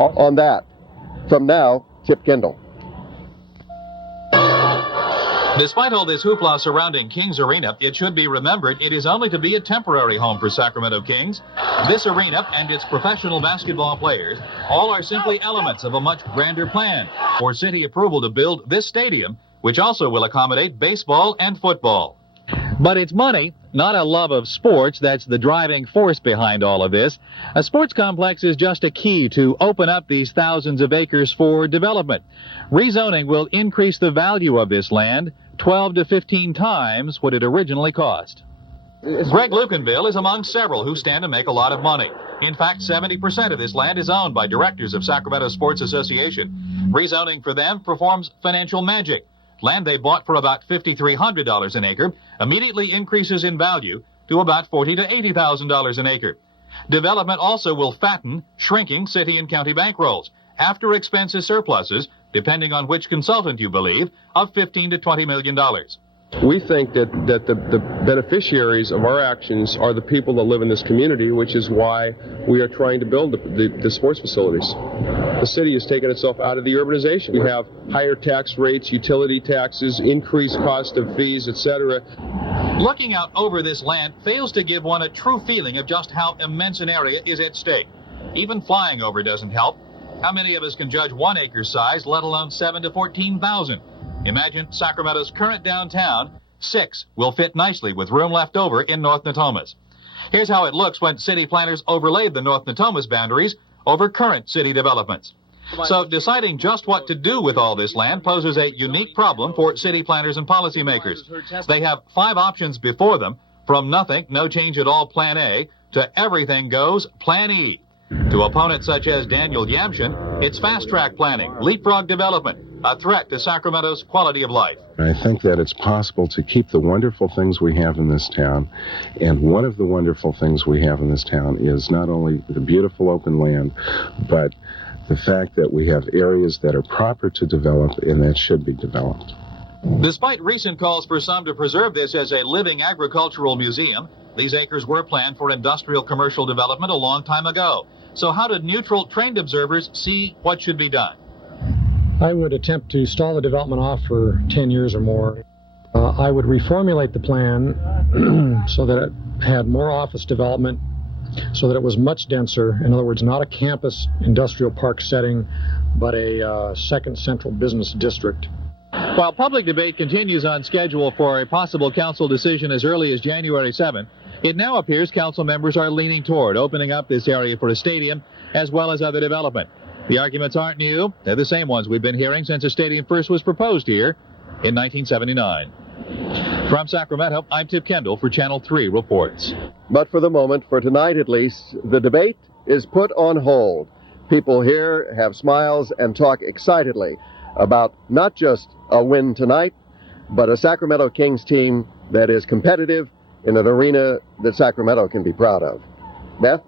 on that. From now, Tip Kindel. Despite all this hoopla surrounding Kings Arena, it should be remembered it is only to be a temporary home for Sacramento Kings. This arena and its professional basketball players all are simply elements of a much grander plan for city approval to build this stadium, which also will accommodate baseball and football. But it's money, not a love of sports, that's the driving force behind all of this. A sports complex is just a key to open up these thousands of acres for development. Rezoning will increase the value of this land 12 to 15 times what it originally cost. Greg Lucanville is among several who stand to make a lot of money. In fact, 70% of this land is owned by directors of Sacramento Sports Association. Rezoning for them performs financial magic. Land they bought for about $5,300 an acre immediately increases in value to about $40,000 to $80,000 an acre. Development also will fatten shrinking city and county bankrolls after expenses surpluses, depending on which consultant you believe, of $15 to $20 million. We think that the beneficiaries of our actions are the people that live in this community, which is why we are trying to build the sports facilities. The city has taken itself out of the urbanization. We have higher tax rates, utility taxes, increased cost of fees, etc. Looking out over this land fails to give one a true feeling of just how immense an area is at stake. Even flying over doesn't help. How many of us can judge 1 acre's size, let alone 7 to 14,000? Imagine Sacramento's current downtown. 6 will fit nicely with room left over in North Natomas. Here's how it looks when city planners overlaid the North Natomas boundaries over current city developments. So deciding just what to do with all this land poses a unique problem for city planners and policymakers. They have 5 options before them, from nothing, no change at all, Plan A, to everything goes, Plan E. To opponents such as Daniel Yamshin, it's fast-track planning, leapfrog development, a threat to Sacramento's quality of life. I think that it's possible to keep the wonderful things we have in this town, and one of the wonderful things we have in this town is not only the beautiful open land, but the fact that we have areas that are proper to develop and that should be developed. Despite recent calls for some to preserve this as a living agricultural museum, these acres were planned for industrial commercial development a long time ago. So how did neutral trained observers see what should be done? I would attempt to stall the development off for 10 years or more. I would reformulate the plan so that it had more office development, so that it was much denser. In other words, not a campus industrial park setting, but a second central business district. While public debate continues on schedule for a possible council decision as early as January 7th, it now appears council members are leaning toward opening up this area for a stadium as well as other development. The arguments aren't new. They're the same ones we've been hearing since a stadium first was proposed here in 1979. From Sacramento, I'm Tip Kindel for Channel 3 Reports. But for the moment, for tonight at least, the debate is put on hold. People here have smiles and talk excitedly about not just a win tonight, but a Sacramento Kings team that is competitive in an arena that Sacramento can be proud of. Beth?